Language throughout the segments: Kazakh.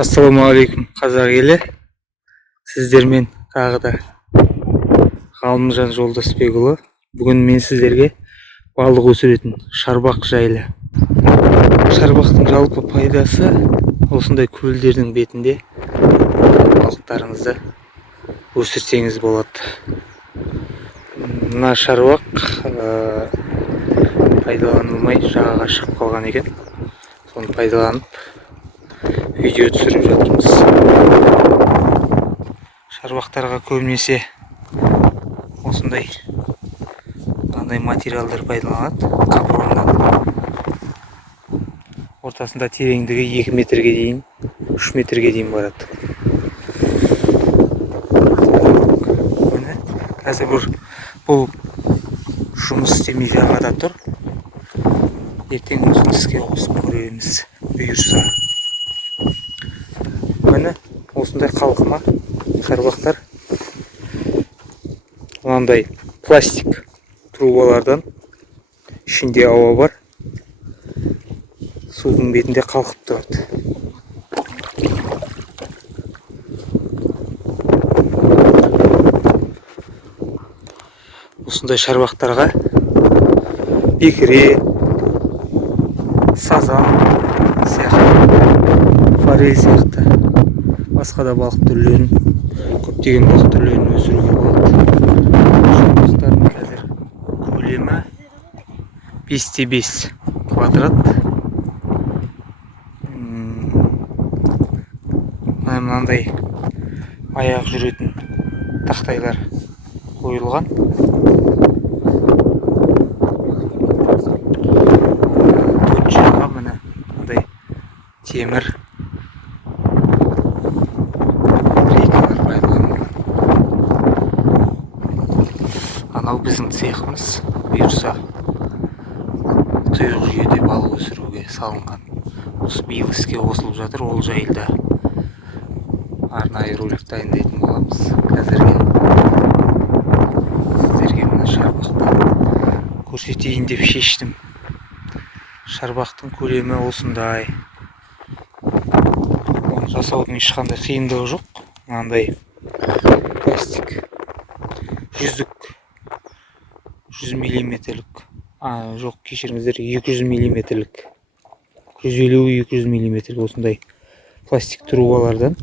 Ассалаумағалейкум қазақ елі, сіздермен тағы да Ғалымжан Жолдасбекұлы. Бүгін мен сіздерге балық өсіретін шарбақ жайлы. Шарбақтың жалпы пайдасы осындай көлдердің бетінде балықтарыңызды өсірсеңіз болады. Мына шарбақ пайдаланылмай жағаға шығып қалған екен. Соны пайдаланып видео түсіріп жатырмыз. Шарбақтарға көбінесе осындай материалдар пайдаланады. Капроннан. Ортасында тереңдігі 2 метрге дейін, 3 метрге дейін барады. Қазір бұл жұмыс істемей жағада тұр. Ертең осыны іске қосып көреміз, бұйырса. Міне осындай қалқыма шарбақтар мынандай пластик трубалардан, ішінде ауа бар, судың бетінде қалқып тұрады. Осындай шарбақтарға бекіре, сазан сияқты, форель сияқты басқа да балық түрлерін, көптеген балық түрлерін өсіруге болады. Шарбақтардың қазір көлемі 5x5 квадрат. Мынандай аяқ жүретін тақтайлар қойылған. Төрт жаққа міне мындай темір рейкалар пайдаланылған. Анау біздің цехымыз, бұйырса тұйық жүйеде балық өсіруге салынған. Осы биыл іске қосылып жатыр, ол жайлы арнайы ролик дайындайтын боламыз. Қазірге сіздерге мына шарбақты көрсетейін деп шештім. Шарбақтың көлемі осындай. Оны жасаудың ешқандай қиындығы жоқ. Мынандай пластик жүзік 100 миллиметрлік, жоқ, кешіріңіздер, 200 миллиметрлік, 150-200 миллиметрлік осындай пластик трубалардан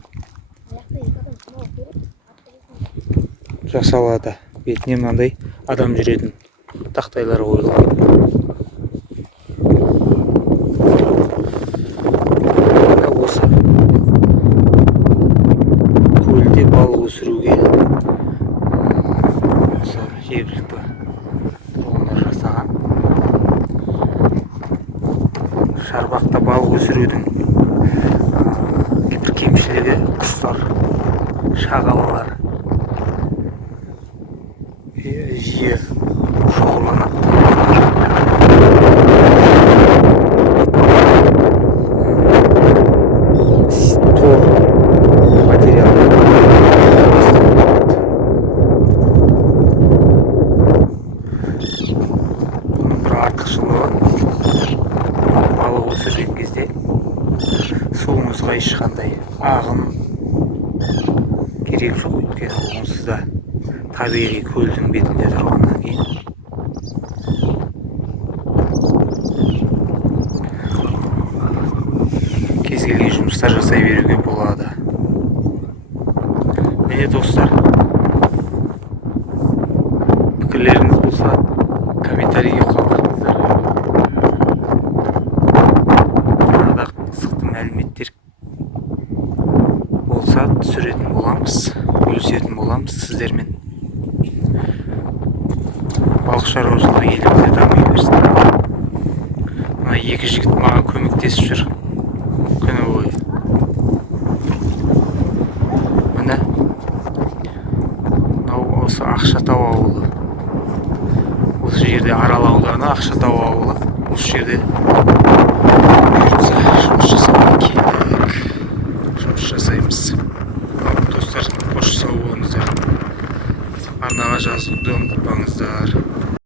жасалады. Бетіне мынандай адам жүретін тақтайлар қойылған. Осы көлде балық өсіруге жергілікті тұрғындар жасаған. Шарбақта балық өсірудің бір кемшілігі құстар, шағалалар жиі шоғырланады. Тор материалы бір артықшылығы балық өсірген кезде суыңызға ешқандай ағын керек жоқ. Өйткені онсыз да табиғи көлдің бетінде тұрғаннан кейін кез келген жұмыстар жасай беруге болады. Міне достар, пікірлеріңіз болса комментарийге қалдырыңыздар. Тағы қызықты мәліметтер болса түсіретін боламыз, бөлісетін боламыз сіздермен. Балық шаруашылығы елімізде дами берсін. Мына екі жігіт маған көмектесіп жүр күні бойы. Міне осы Ақшатау ауылы. Осы жерде Арал ауданы, Ақшатау ауылы. Осы жерде жұмыс жасауға келдік. Жұмыс жасаймыз. Достар, қош сау болыңыздар. Арнаға жазуды ұмытпаңыздар.